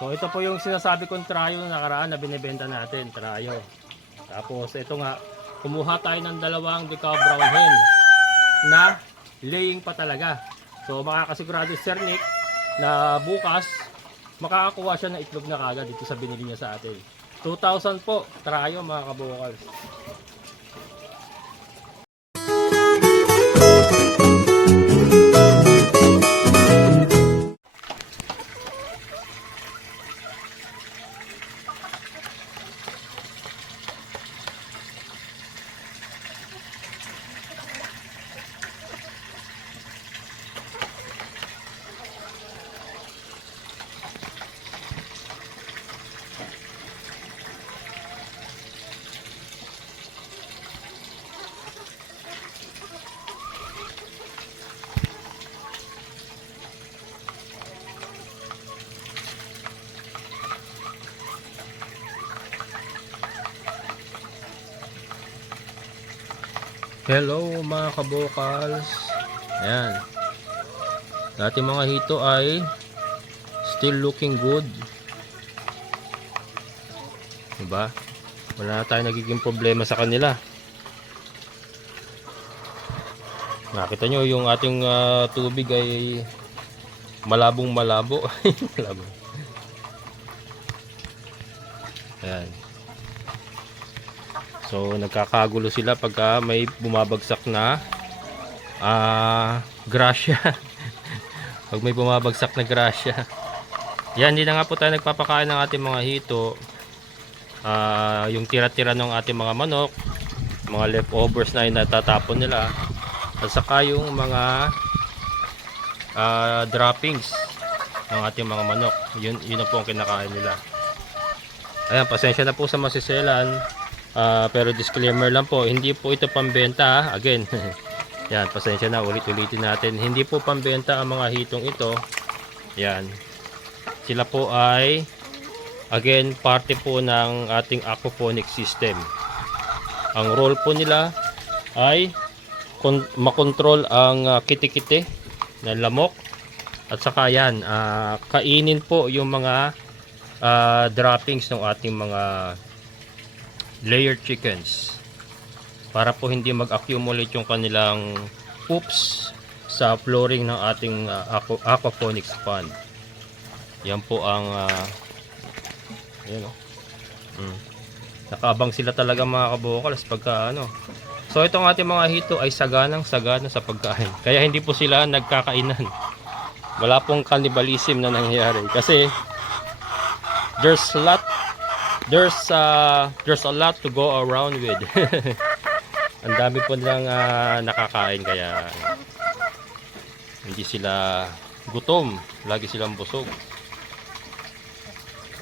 So ito po yung sinasabi kong trayo na nakaraan na binibenta natin, trayo. Tapos ito nga, kumuha tayo ng dalawang decal brown hen na laying pa talaga. So makakasigurado si Sir Nick na bukas makakakuha siya ng itlog na kagad dito sa binili niya sa atin. 2,000 po, trayo mga kabukals. Hello mga kabukals. Ayan. Ating mga hito ay still looking good. Diba? Wala na tayong nagiging problema sa kanila. Nakita nyo yung ating tubig ay malabong malabo. Malabo. Ayan. So nagkakagulo sila pagka may bumabagsak na grasya. Pag may bumabagsak na grasya. Yan, hindi na nga po tayo nagpapakain ng ating mga hito. Yung tira-tira ng ating mga manok, mga leftovers na natatapon nila, at saka yung mga droppings ng ating mga manok, yun na po ang kinakain nila. Ayan, pasensya na po sa masiselan. Pero disclaimer lang po, hindi po ito pambenta again. Yan, pasensya na, ulit-ulitin natin, hindi po pambenta ang mga hitong ito. Yan, sila po ay again parte po ng ating aquaponic system. Ang role po nila ay makontrol ang kitikite na lamok, at saka yan, kainin po yung mga droppings ng ating mga layer chickens para po hindi mag-accumulate yung kanilang poops sa flooring ng ating aquaponics pond. Yan po ang ayan, nakaabang sila talaga mga kabukals pagka ano. So itong ating mga hito ay saganang sagana sa pagkain, kaya hindi po sila nagkakainan. Wala pong cannibalism na nangyayari kasi there's a lot to go around with. Ang dami po nilang nakakain, kaya hindi sila gutom, lagi silang busog.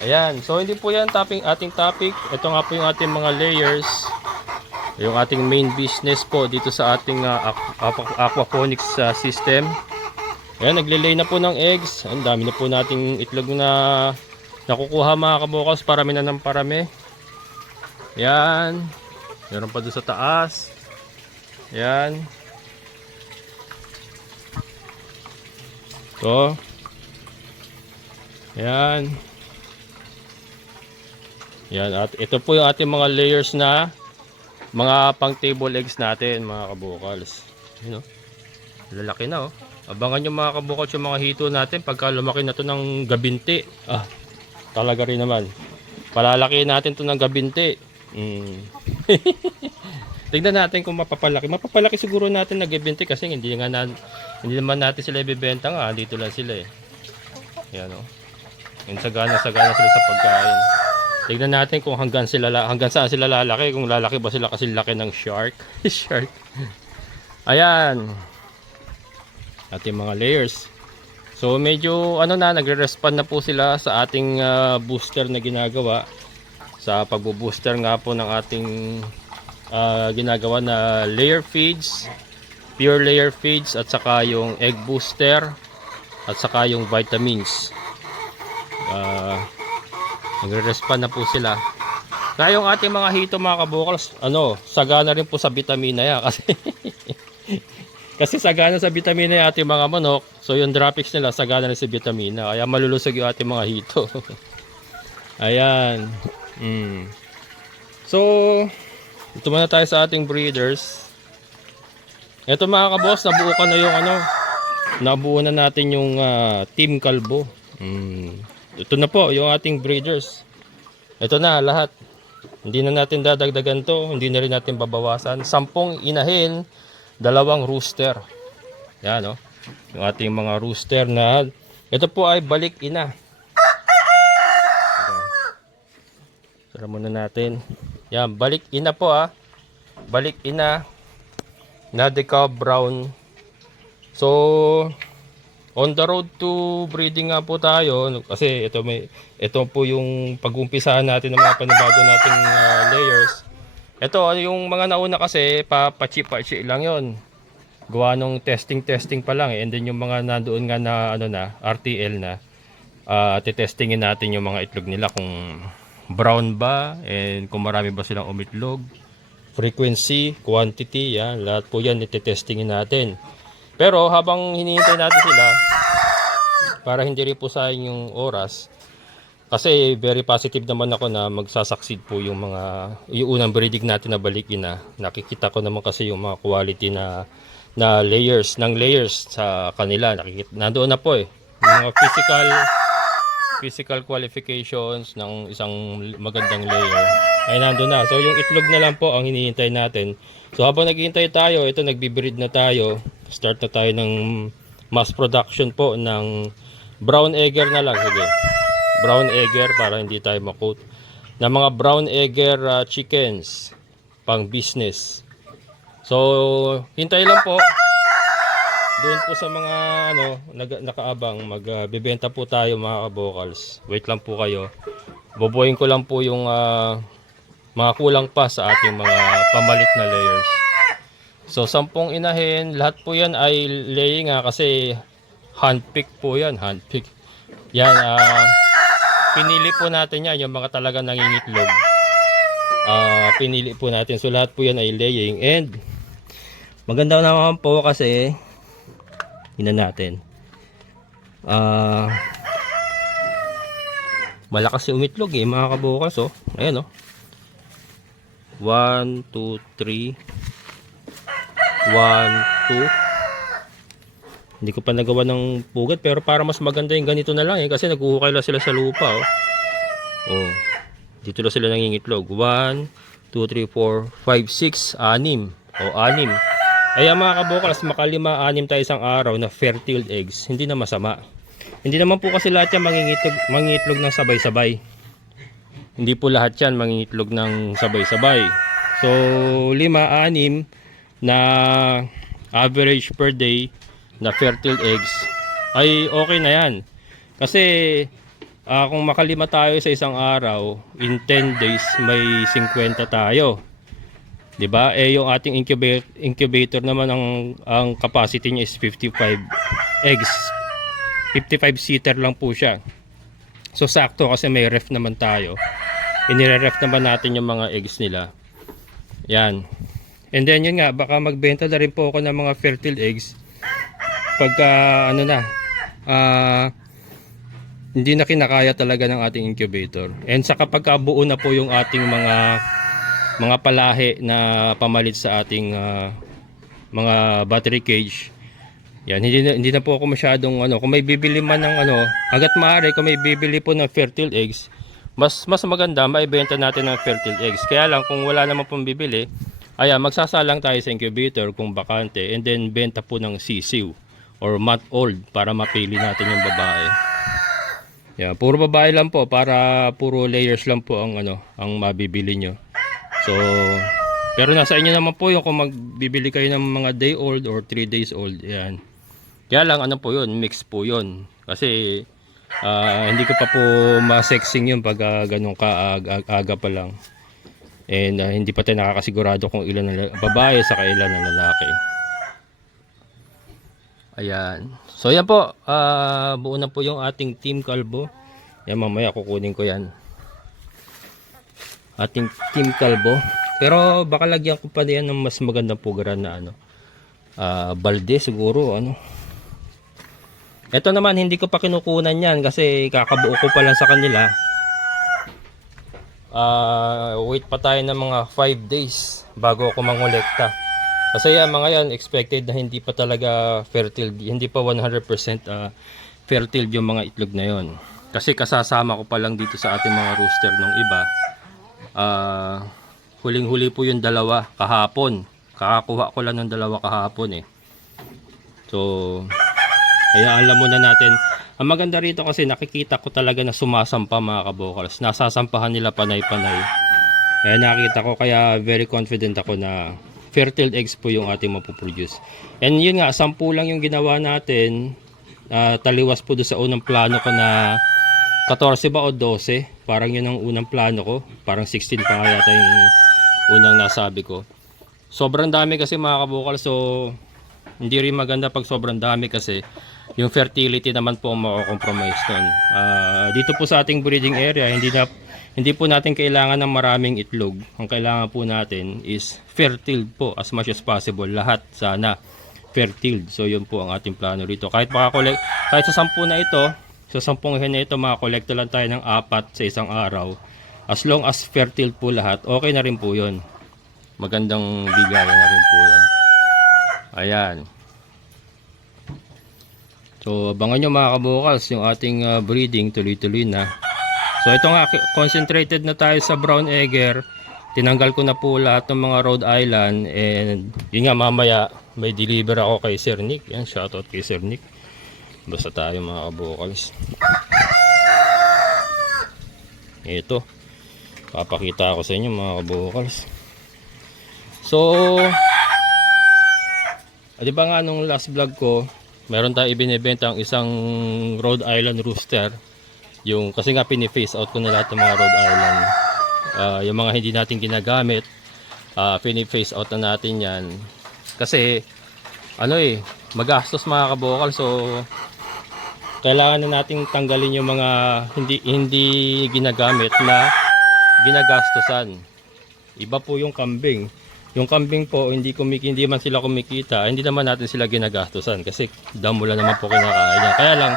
Ayan, so hindi po yan ating topic. Ito nga po yung ating mga layers, yung ating main business po dito sa ating aquaponics system. Ayan, nagle-lay na po ng eggs. Ang dami na po nating itlog na nakukuha mga kabukals, parami na ng parami. Yan, meron pa doon sa taas. Yan. So yan. Yan, at ito po yung ating mga layers na mga pang table eggs natin mga kabukals. You know, lalaki na oh. Abangan nyo mga kabukals yung mga hito natin pagka lumaki na to ng gabinti. Talaga rin naman. Palalaki natin to ng gabinti. Tingnan natin kung mapapalaki. Mapapalaki siguro natin ng gabinti kasi hindi naman natin sila ibebenta nga. Dito lang sila eh. Yan o. Yung sagana sila sa pagkain. Tingnan natin kung hanggang saan sila lalaki. Kung lalaki ba sila kasi laki ng shark. Shark. Ayan. Ating mga layers. So medyo nagre-respond na po sila sa ating booster na ginagawa. Sa pagbo-booster nga po ng ating ginagawa na layer feeds, pure layer feeds, at saka yung egg booster, at saka yung vitamins. Nagre-respond na po sila. Kaya yung ating mga hito mga kabukals, sagana rin po sa vitamina yan kasi Kasi sagana sa vitamina yung ating mga manok. So yung droppings nila sagana rin sa vitamina. Kaya malulusog yung ating mga hito. Ayan. So, ito muna tayo sa ating breeders. Ito mga kaboss, nabuo ka na yung nabuo na natin yung Team Kalbo. Ito na po yung ating breeders. Ito na lahat. Hindi na natin dadagdagan to, hindi na rin natin babawasan. 10 inahin, 2 rooster. Yan yung ating mga rooster na ito po ay balik ina. Tara muna natin. Yan, balik ina po Balik ina na decal brown. So, on the road to breeding nga po tayo kasi ito po yung pag-umpisahan natin ng mga panibago nating layers. Ito yung mga nauna kasi pachi lang yon. Gawa nung testing pa lang and then yung mga nandoon nga na RTL na testingin natin yung mga itlog nila kung brown ba and kung marami ba silang umitlog, frequency, quantity, yan, lahat po yan itetestingin natin. Pero habang hinihintay natin sila, para hindi rin po sayang yung oras, kasi very positive naman ako na magsasucceed po yung unang breeding natin na balikin na. Nakikita ko naman kasi yung mga quality na layers sa kanila. Nandoon na po yung mga physical qualifications ng isang magandang layer ay nandoon na. So yung itlog na lang po ang hinihintay natin. So habang naghihintay tayo, ito nagbi-breed na tayo. Start na tayo ng mass production po ng brown egger na lang. Sige. Brown egger para hindi tayo makot. Na mga brown egger chickens pang business. So hintay lang po. Doon po sa mga nakaabang magbebenta po tayo mga kabokals. Wait lang po kayo. Boboyin ko lang po yung mga kulang pa sa ating mga pamalit na layers. So 10 inahin, lahat po yan ay laying kasi handpick po yan, handpick. Yan, pinili po natin yan, yung mga talaga nangingitlog. Pinili po natin. So lahat po yan ay laying and maganda naman po kasi natin. Malakas yung umitlog mga kabukas Ayan 1, 2, 3 1, 2. Hindi ko pa nagawa ng pugat pero para mas maganda yung ganito na lang kasi naghuhukay lang sila sa lupa dito lang sila nangingitlog 1, 2, 3, 4, 5, 6, 6 Kaya mga kabukals, makalima-6 tayo isang araw na fertile eggs, hindi na masama. Hindi naman po kasi lahat yan mangingitlog ng sabay-sabay. Hindi po lahat yan mangingitlog ng sabay-sabay. So, 5-6 na average per day na fertile eggs ay okay na yan. Kasi kung makalima tayo sa isang araw, in 10 days may 50 tayo. 'Di ba? Yung ating incubator naman ang capacity niya is 55 eggs. 55 seater lang po siya. So sakto kasi may ref naman tayo. Inire-ref naman natin yung mga eggs nila. Yan. And then yun nga, baka magbenta na rin po ako ng mga fertile eggs pagka hindi na kinakaya talaga ng ating incubator. And sa kapag buo na po yung ating mga palahi na pamalit sa ating mga battery cage. Yan, hindi na po ako masyadong kung may bibili man ng hangga't maaari kung may bibili po ng fertile eggs, mas maganda maibenta natin ng fertile eggs. Kaya lang kung wala naman pong bibili, magsasalang tayo sa incubator kung bakante and then benta po ng sisiw or month old para mapili natin yung babae. Yan, puro babae lang po para puro layers lang po ang mabibili nyo. So, pero nasa inyo naman po yung kung magbibili kayo ng mga day old or 3 days old. Yan. Kaya lang po yun, mix po yun. Kasi hindi ko pa po ma-sexing yun pag ganun aga pa lang. And hindi pa tayo nakakasigurado kung ilan na babae sa ilan na lalaki. Ayan. So yan po, buo na po yung ating Team Kalbo. Yan, mamaya kukunin ko yan. Ating Team Kalbo. Pero baka lagyan ko pa diyan ng mas magandang pugaran na balde siguro ano. Ito naman hindi ko pa kinukunan yan kasi kakabuo ko pa lang sa kanila. Wait pa tayo ng mga 5 days bago ako mangolekta. Kasi yan, mga yan expected na hindi pa talaga fertile, hindi pa 100% fertile yung mga itlog na yon. Kasi kasasama ko pa lang dito sa ating mga rooster ng iba. Huling-huli po yung dalawa kahapon. Kakakuha ko lang ng dalawa kahapon eh. So kaya alam muna natin. Ang maganda rito kasi nakikita ko talaga na sumasampa mga kabokals. Nasasampahan nila panay-panay. Kaya nakita ko, kaya very confident ako na fertile eggs po yung ating mapuproduce. And yun nga, 10 lang yung ginawa natin. Taliwas po doon sa unang plano ko na 14 ba o 12. Parang yun ang unang plano ko. Parang 16 pa kaya yata yung unang nasabi ko. Sobrang dami kasi mga kabokals. So hindi rin maganda pag sobrang dami kasi yung fertility naman po ang mako-compromise nun. Dito po sa ating breeding area, hindi po natin kailangan ng maraming itlog. Ang kailangan po natin is fertile po as much as possible. Lahat sana fertile. So yun po ang ating plano rito. Kahit sa 10 na ito, sa 10 hen na ito, makakolekta lang tayo ng 4 sa isang araw. As long as fertile po lahat, okay na rin po yun. Magandang bigayan na rin po yun. Ayan. So abangan nyo mga kabukals yung ating breeding, tuloy-tuloy na. So ito nga, concentrated na tayo sa brown egger. Tinanggal ko na po lahat ng mga Rhode Island. And yun nga, mamaya may deliver ako kay Sir Nick. Yan, shoutout kay Sir Nick. Basta tayo mga kabukals. Ito, papakita ko sa inyo mga kabukals. So di ba nga nung last vlog ko, meron tayong ibinebenta ang isang Rhode Island rooster. Yung kasi nga pini-phase out ko na lahat ng mga Rhode Island. Yung mga hindi natin ginagamit, pini-phase out na natin yan. Kasi magastos mga kabokal. So kailangan na nating tanggalin yung mga hindi ginagamit na ginagastosan. Iba po yung kambing. Yung kambing po, hindi man sila kumikita, hindi naman natin sila ginagastosan kasi damo lang naman po kinakain niya. Kaya lang,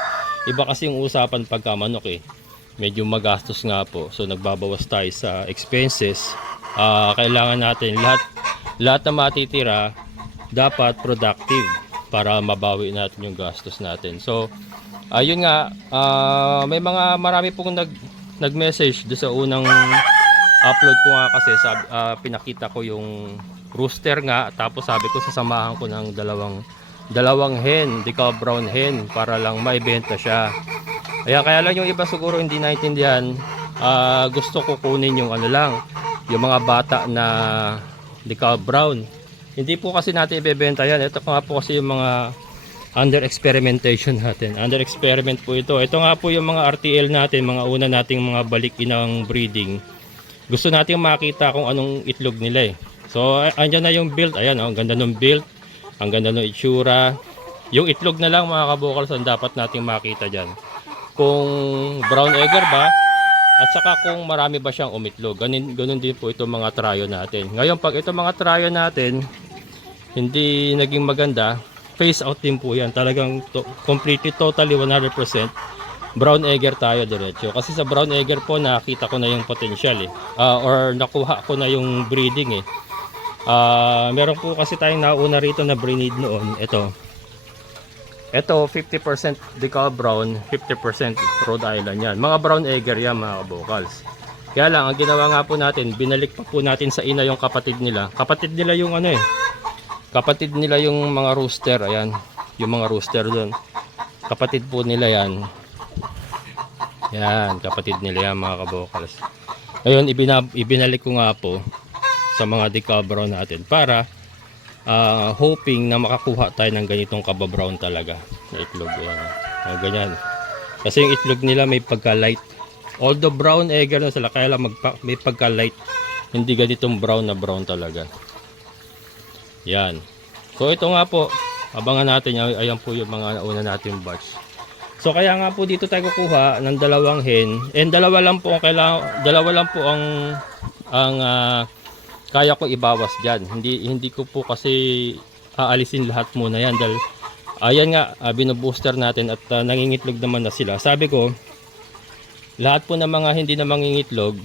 iba kasi yung usapan pagka manok eh. Medyo magastos nga po. So nagbabawas tayo sa expenses. Kailangan natin lahat na matitira dapat productive para mabawi natin yung gastos natin. So ayun nga, marami pong nag-message doon sa unang upload ko nga kasi pinakita ko yung rooster nga, tapos sabi ko sasamahan ko ng dalawang hen, decal brown hen para lang maibenta siya. Kaya lang yung iba siguro hindi naintindihan. Gusto ko kunin yung yung mga bata na decal brown. Hindi po kasi natin ibebenta yan. Ito nga po kasi yung mga under experimentation natin. Under experiment po ito. Ito nga po yung mga RTL natin, mga una nating mga balik-inang breeding. Gusto natin makita kung anong itlog nila eh. So andyan na yung build. Ayan, ang ganda ng build, ang ganda ng itsura. Yung itlog na lang mga kabukals ang dapat nating makita dyan. Kung brown egger ba, at saka kung marami ba siyang umitlog. Ganun din po itong mga tryo natin. Ngayon pag itong mga tryo natin hindi naging maganda, phase out din po yan. Talagang completely, totally 100% brown egger tayo diretso. Kasi sa brown egger po nakita ko na yung potential eh. Or nakuha ko na yung breeding eh. Meron po kasi tayong nauna rito na breed noon. Ito 50% decal brown, 50% Rhode Island yan. Mga brown egger yan mga kabukals. Kaya lang ang ginawa nga po natin, binalik pa po natin sa ina yung kapatid nila. Kapatid nila yung kapatid nila yung mga rooster. Ayan, yung mga rooster doon. Kapatid po nila yan. Yan, kapatid nila yan mga kabokals. Ngayon, ibinalik ko nga po sa mga decal brown natin para hoping na makakuha tayo ng ganitong kaba-brown talaga na itlog. Ganyan. Kasi yung itlog nila may pagka-light. Although brown egger na sila, kaya lang may pagka-light. Hindi ganitong brown na brown talaga. Yan. So ito nga po, abangan natin. Ayan po yung mga nauna natin batch. So kaya nga po dito tayo kukuha ng dalawang hen. And dalawa lang po ang kaya ko ibawas diyan. Hindi ko po kasi aalisin lahat muna yan dahil ayan nga, binubooster natin at nangingitlog naman na sila. Sabi ko, lahat po ng mga hindi na mangingitlog,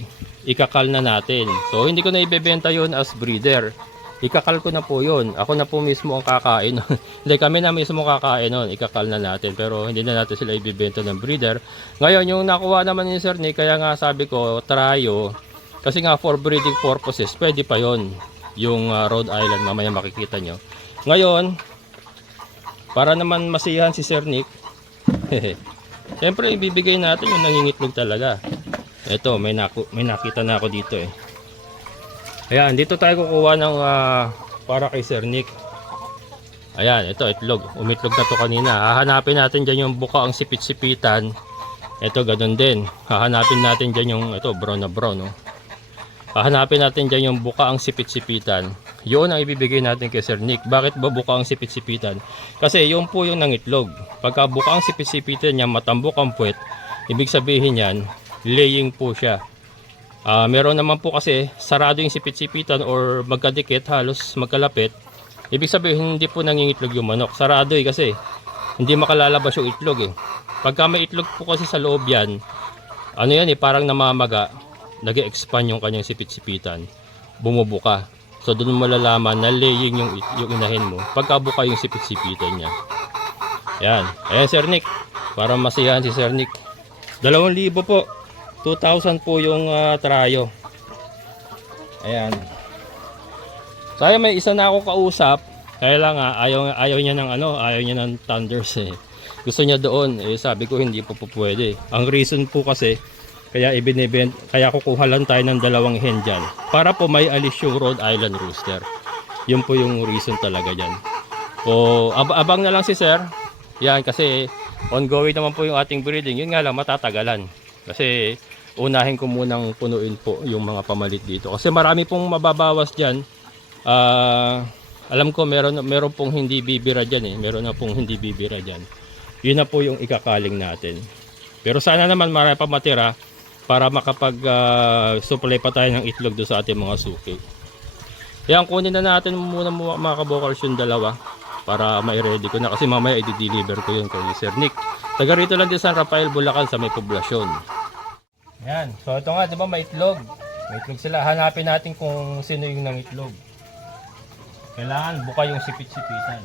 ikakal na natin. So hindi ko na ibebenta yun as breeder. Ikakal ko na po yun. Ako na po mismo ang kakain. Hindi, kami na mismo kakain nun. Ikakal na natin. Pero hindi na natin sila ibebenta ng breeder. Ngayon, yung nakuha naman ni Sir Nick, kaya nga sabi ko, tryo. Kasi nga for breeding purposes, pwede pa yon. Yung Rhode Island, mamaya makikita nyo. Ngayon, para naman masiyahan si Sir Nick, siyempre ibibigay natin yung nangingitlog talaga. Ito, may nakita na ako dito eh. Ayan, dito tayo kukuha ng para kay Sir Nick. Ayan, ito itlog. Umitlog na to kanina. Hahanapin natin dyan yung buka ang sipit-sipitan. Ito, ganun din. Hahanapin natin dyan yung, ito, brown na brown. No? Hahanapin natin dyan yung buka ang sipit-sipitan. Yun ang ibibigay natin kay Sir Nick. Bakit ba buka ang sipit-sipitan? Kasi yun po yung nangitlog. Pagka buka ang sipit-sipitan niya, matambok ang puwet, ibig sabihin yan, laying po siya. Meron naman po kasi sarado yung sipit-sipitan or magkadikit, halos magkalapit. Ibig sabihin hindi po nangingitlog yung manok. Sarado kasi hindi makalalabas yung itlog eh. Pagka may itlog po kasi sa loob yan, ano yan eh, parang namamaga, nag-expand yung kanyang sipit-sipitan, bumubuka. So doon mo malalaman na laying yung inahin mo pagkabuka yung sipit-sipitan niya. Yan. Ayan Sir Nick, para masiyahan si Sir Nick. 2,000 po. 2,000 po yung tryo. Ayan. Kaya may isa na ako kausap. Kaya lang ayaw niya ng ayaw niya ng Thunders eh. Gusto niya doon eh, sabi ko hindi po pwede. Ang reason po kasi kaya kukuha lang tayo ng 2 hen dyan para po may alis yung Rhode Island Rooster. Yun po yung reason talaga dyan. O abang na lang si Sir. Yan kasi ongoing naman po yung ating breeding. Yun nga lang matatagalan. Kasi unahin ko munang punuin po yung mga pamalit dito. Kasi marami pong mababawas dyan. Alam ko meron pong hindi bibira dyan eh. Meron na pong hindi bibira dyan. Yun na po yung ikakaling natin. Pero sana naman marami pa matira para makapag-supply pa tayo ng itlog doon sa ating mga suki. Yan, kunin na natin muna mga kabokals yung 2 para ma-ready ko na kasi mamaya i-deliver ko yun kay Sir Nick. Taga rito lang din San Rafael, Bulacan sa may poblasyon. Yan, so ito nga, di ba may itlog? May itlog sila. Hanapin natin kung sino yung nangitlog. Kailangan buka yung sipit-sipitan.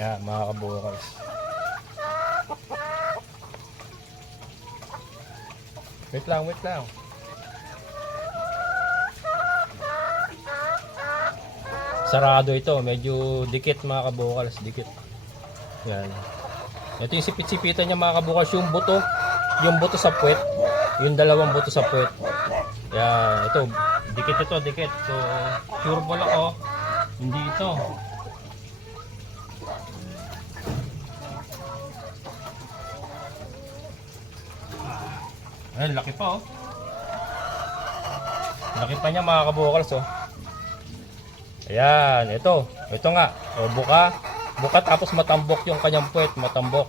Yan, mga kabukals. Wait lang. Sarado ito, medyo dikit mga kabukals, dikit. Yan. Ito yung sipit-sipitan niya mga kabukals, yung buto sa puwet, yung 2 buto sa puwet. Yan, ito, dikit. So, sure ball ako, hindi ito. Ayan, laki pa oh. Laki pa niya mga kabukals oh. Ayan, ito nga. O, buka tapos matambok yung kanyang puwet, matambok.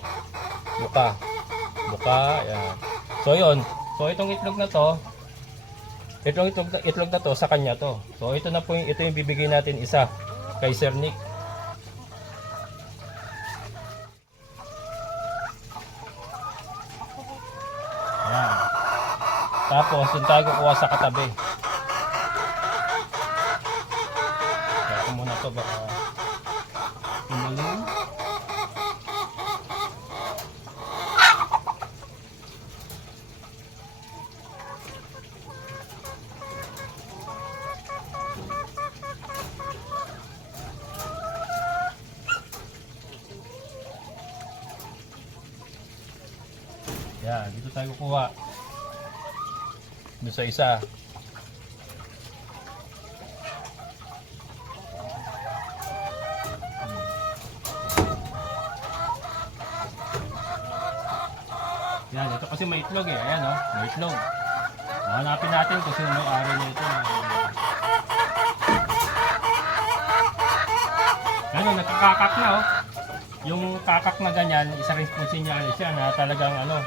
Buka, ayan. So yun, so itong itlog na to, itlog na to sa kanya to. So ito yung bibigay natin isa kay Sir Nick. Ayan. Tapos yung tayo kukuha sa katabi. Kaya ko muna to baka tumalong. Yan, dito tayo kukuha. Doon sa isa. Yan, Yan, ito kasi may itlog eh. Ayan oh, may itlog. Hanapin natin kung sino may-ari nito. Ano, nagkakakak na oh. Yung kakak na ganyan, isa rin po siya na talagang ano,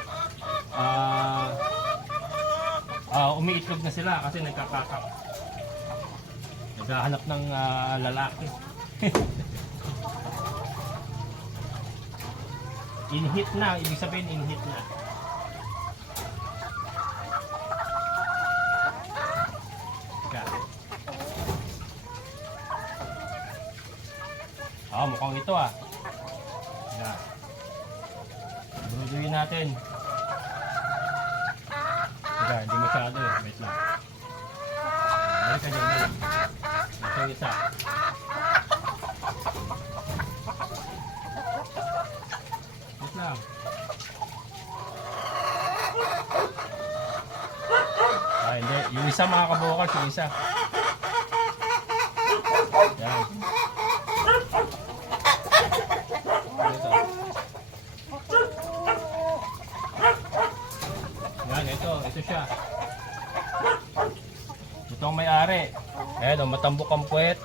umiitlog na sila kasi nagkakakak. Naghahanap ng lalaki. In-hit na, ibig sabihin in-hit na. Mukhang ito ah. Yan. Bruduin natin. Teka, hindi masyado eh. Wait lang. Balik ka dyan. Ito yung isa. Wait lang. Hindi. Yung isa mga kabukals, yung isa. Yan. Ito siya. Ito ang may-ari. Ayan, matambok ang puwet.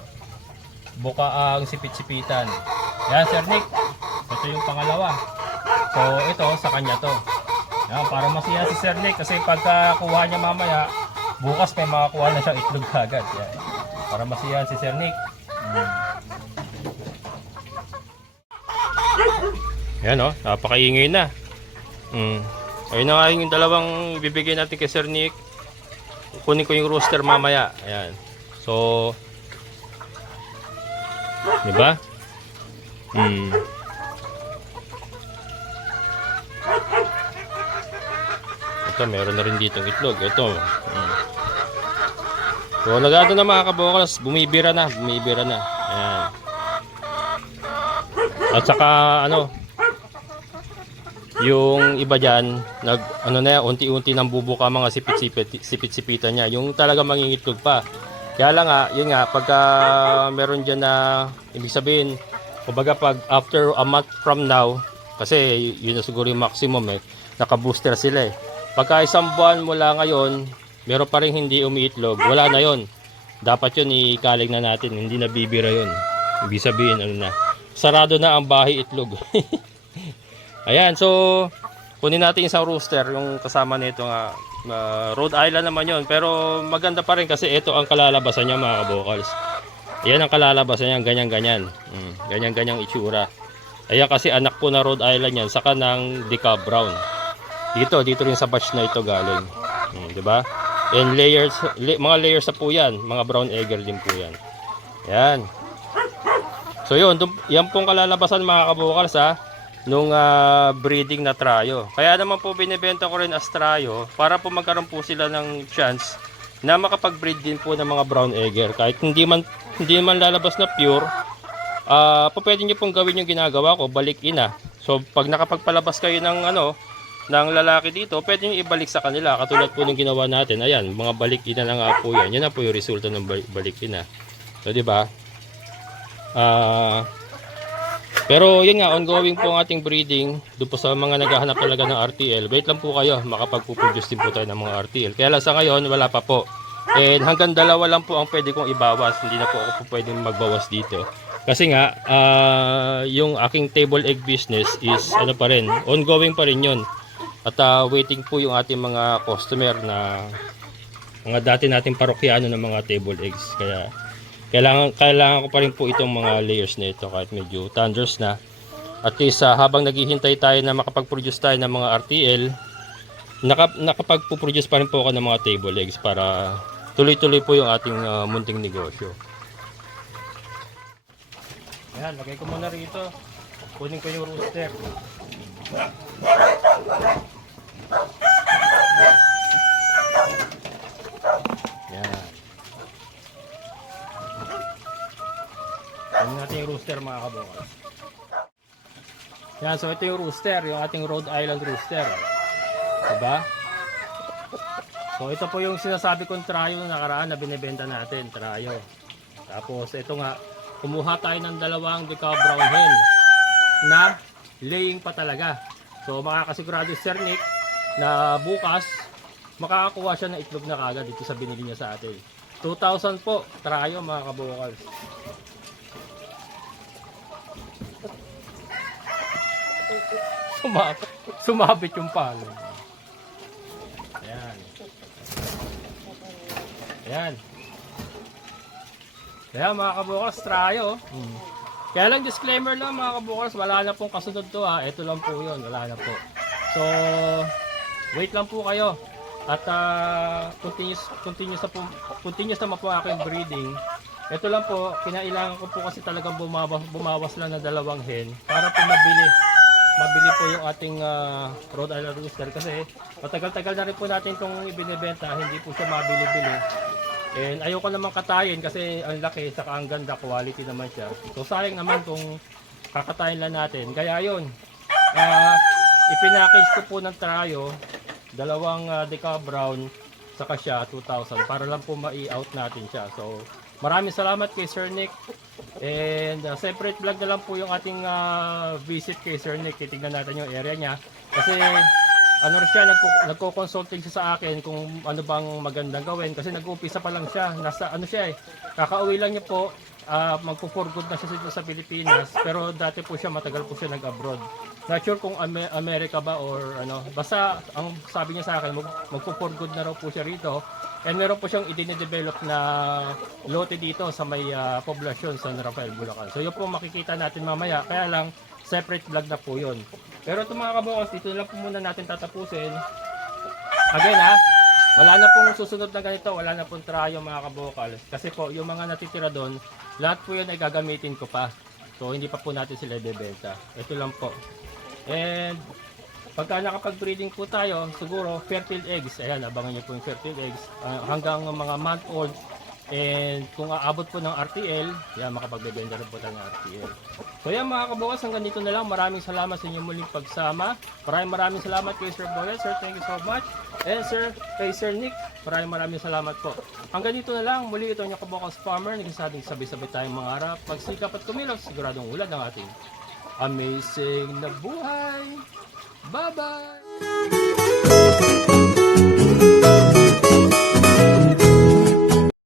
Buka ang sipit-sipitan. Yan, Sir Nick. Ito yung pangalawa. So, ito, sa kanya to. Yan, para masiya si Sir Nick. Kasi pagkakuha niya mamaya, bukas may makakuha na siyang itlog agad. Yan. Para masiya si Sir Nick. Yan o, napakaingay na. Ayun na nga yung dalawang ibibigay natin kay Sir Nick. Kunin ko yung rooster mamaya. Ayan. So, di ba? Ito, meron na rin ditong itlog. Ito. So, nagado na mga kabukals. Bumibira na. Ayan. At saka, yung iba dyan, unti-unti nang bubuka mga sipit-sipitan niya. Yung talaga mangingitlog pa. Kaya lang nga, yun nga, pagka meron dyan na, ibig sabihin, kumbaga pag after a month from now, kasi yun na siguro yung maximum eh, naka-booster sila eh. Pagka isang buwan mula ngayon, meron pa rin hindi umiitlog, wala na yun. Dapat yun ikalig na natin, hindi na bibira yun. Ibig sabihin, sarado na ang bahay itlog. Ayan, so kunin natin isang rooster, yung kasama nito nga Rhode Island naman yon, pero maganda pa rin kasi ito ang kalalabasan niya mga kabukals. Ayan ang kalalabasan niya, ganyan-ganyan. Ganyan-ganyang itsura. Ayan kasi anak po na Rhode Island yan, saka ng Deca Brown. Dito rin sa batch na ito galing. 'Di ba? And layers, mga layers na po yan, mga brown egger din po yan. Ayan. So yun, yan pong kalalabasan mga kabukals nung breeding na trayo. Kaya naman po binibenta ko rin as trayo para po magkaroon po sila ng chance na makapag-breed din po ng mga brown egger. Kahit hindi man lalabas na pure, pwede nyo pong gawin yung ginagawa ko, balik ina. So pag nakapagpalabas kayo ng ng lalaki dito, pwede nyo ibalik sa kanila. Katulad po ng ginawa natin. Ayan, mga balik ina na nga po yan. Yan na po yung resulta ng balik ina. So diba? Pero yun nga, ongoing po ang ating breeding. Doon po sa mga naghahanap talaga ng RTL. Wait lang po kayo, makapag-produce din po tayo ng mga RTL. Kaya lang sa ngayon, wala pa po. And hanggang 2 lang po ang pwede kong ibawas. Hindi na po ako pwedeng magbawas dito. Kasi nga, yung aking table egg business is pa rin, ongoing pa rin yun. At waiting po yung ating mga customer na mga dati nating parokyano ng mga table eggs. Kaya kailangan ko pa rin po itong mga layers na ito kahit medyo thunders na. At least habang naghihintay tayo na makapag-produce tayo ng mga RTL, nakapag-produce pa rin po ako ng mga table eggs para tuloy-tuloy po yung ating munting negosyo. Ayan, lagay ko muna rito. Kunin ko yung rooster. Ayan. Kunin natin yung rooster mga kabukals. Yan, so ito yung rooster, yung ating Rhode Island rooster. Diba? So ito po yung sinasabi kong trayo na nakaraan na binibenta natin, trayo. Tapos ito nga, kumuha tayo ng 2 Deca Brown hen na laying pa talaga. So makakasigurado Sir Nick na bukas makakakuha siya ng itlog na kagad dito sa binili niya sa atin. 2,000 po, trayo mga kabukals. Sumabit yung palo. Ayan. Ayan. Kaya mga kabukals, trayo. Kaya lang disclaimer lang mga kabukals, wala na pong kasunod to ha. Ito lang po yun, wala na po. So, wait lang po kayo. At continuous naman po aking breeding. Ito lang po, kinailangan ko po kasi talagang bumawas lang ng 2 hen para po mabili po yung ating Rhode Island Rooster kasi matagal-tagal na rin po natin itong ibinibenta, hindi po siya mabili-bili. And ayoko naman katayin kasi ang laki, saka ang ganda, quality naman siya. So sayang naman kung kakatayin lang natin. Kaya yun, ipinackage ko po ng trayo, 2 Deca Brown, saka siya 2,000 para lang po ma-out natin siya. So maraming salamat kay Sir Nick. And separate vlog na lang po yung ating visit kay Sir Nick. Titingnan natin yung area niya. Kasi ano rin siya, nagko-consulting siya sa akin kung ano bang magandang gawin. Kasi nag-uumpisa pa lang siya. Nasa ano siya kakauwi lang niya po. Magpo-for good na siya sa Pilipinas. Pero dati po siya, matagal po siya nag-abroad. Not sure kung America ba or ano. Basta ang sabi niya sa akin, magpo-for good na raw po siya rito. And meron po siyang i-develop na lote dito sa may poblasyon sa San Rafael, Bulacan. So yun po makikita natin mamaya. Kaya lang, separate vlog na po yun. Pero ito mga kabukals, dito lang po muna natin tatapusin. Again wala na pong susunod na ganito, wala na pong trayo mga kabukals. Kasi po, yung mga natitira doon, lahat po yun ay gagamitin ko pa. So hindi pa po natin sila ibebenta. Ito lang po. And pagka nakapag-breeding po tayo, siguro fertile eggs. Ayan, abangan nyo po yung fertile eggs. Hanggang mga month old. And kung aabot po ng RTL, yan, makapagbebenta rin po tayo ng RTL. So yan mga kabukals, hanggang dito na lang. Maraming salamat sa inyong muling pagsama. Maraming salamat kay Sir Boyet. Sir, thank you so much. And sir, kay Sir Nick, maraming salamat po. Hanggang dito na lang. Muli ito yung Kabukals Farmer. Nagsasabing sabay-sabay tayong mga harap. Pagsikap at kumilos, siguradong ulan ng ating amazing na buhay. Bye-bye!